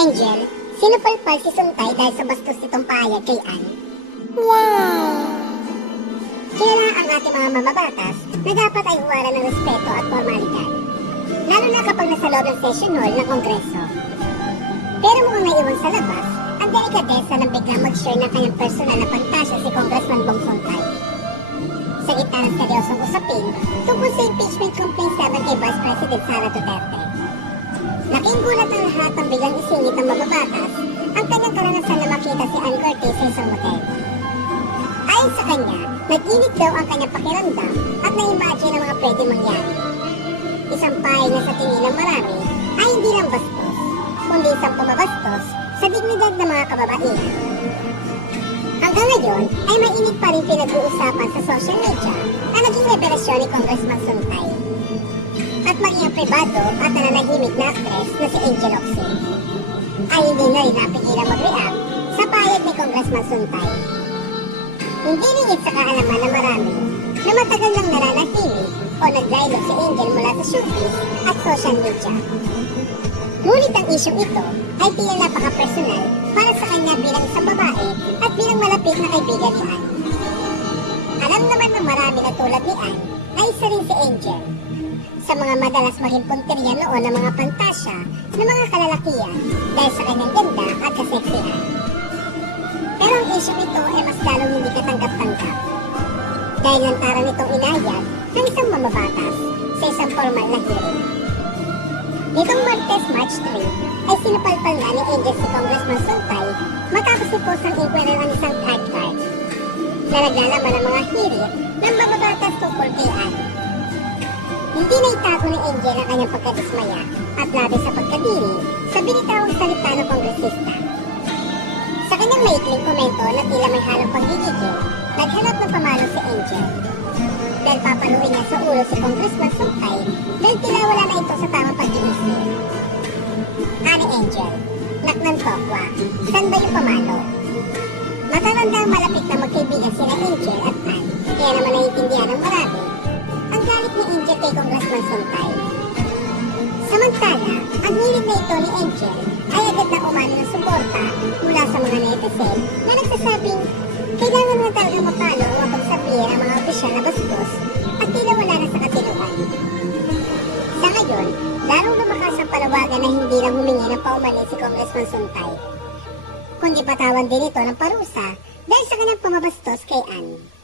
Angel, sinupalpal si Suntay dahil sa bastos nitong pahayag kay Ann. Wow! Kaya ang ating mga mamabatas na dapat ay huwaran ng respeto at formalidad, lalo na kapag nasa loob ng session hall ng Kongreso. Pero mukhang naiwan sa labas ang delikadesa ng biglang mag-share ng kanyang personal na pantasya si Congressman Bong Suntay. Sa gitna ng seryosong usapin tungkol sa impeachment complaint laban kay Vice President Sara Duterte. Laking gulat ang lahat ng biglang isingit ng mababatas ang kanyang karanasan na makita si Ann Cortez sa isang motel. Ayon sa kanya, nag-init daw ang kanyang pakiramdam at na-imagine ang mga pwede mangyari. Isang pahay na sa tingin ng marami ay hindi lang bastos, kundi isang pumabastos sa dignidad ng mga kababaihan. Hanggang ngayon ay mainit pa rin pinag-uusapan sa social media na naging revelasyon ni Congressman Suntay. At maging ang pribado at nananahimik na actress na si Angel Locsin ay hindi na rin napigilan mag-react sa pahayag ni Congressman Suntay. Hindi ringit sa kaalaman ng marami na matagal nang nananahimik o naglaylo si Angel mula sa showbiz at social media. Ngunit ang isyong ito ay tila napaka-personal para sa kanya bilang isang babae at bilang malapit na kaibigan ni Ann. Alam naman ng marami na tulad ni Ann na isa rin si Angel sa mga madalas maging punteriya noon ng mga pantasya ng mga kalalakihan dahil sa kanyang ganda at kaseksihan. Pero ang isyong ito ay mas lalong hindi katanggap-tanggap dahil lantaran itong inayag ng isang mamabatas sa isang formal na hearing. Nitong Martes, March 3, ay sinapalpal na ni Angel si Congressman Suntay matapos ipos ang inquiry ng isang card na naglalaman ng mga hirit ng mamabatas tungkol kay Ann. Hindi na itago ni Angel ang kanyang pagkadismaya at labis sa pagkadiri sa binitawang salita ng kongresista. Sa kanyang maikling komento na tila may halong paggigigil, naghanap ng pamalo si Angel. Dahil papaluin niya sa ulo si Congressman Suntay dahil tila wala na ito sa tamang pag-iisip. Ani Angel, naknan tokwa, saan ba yung pamalo? Matatandang malapit na magkaibigan sila Angel at Ann, kaya naman naiintindihan ng marami ang galit ni Angel kay Congressman Suntay. Samantala, ang hilig na ito ni Angel ay agad na umano ng suporta mula sa mga netizen na nagsasabing kailangan na talagang mapalo o pagsabihin ang mga opisyal na bastos at tila wala na sa katinuan. Sa ngayon, larong lumakas ang palawagan na hindi lang humingi ng paumanhin si Congressman Suntay, kundi patawan din ito ng parusa dahil sa kanyang pamabastos kay Ann.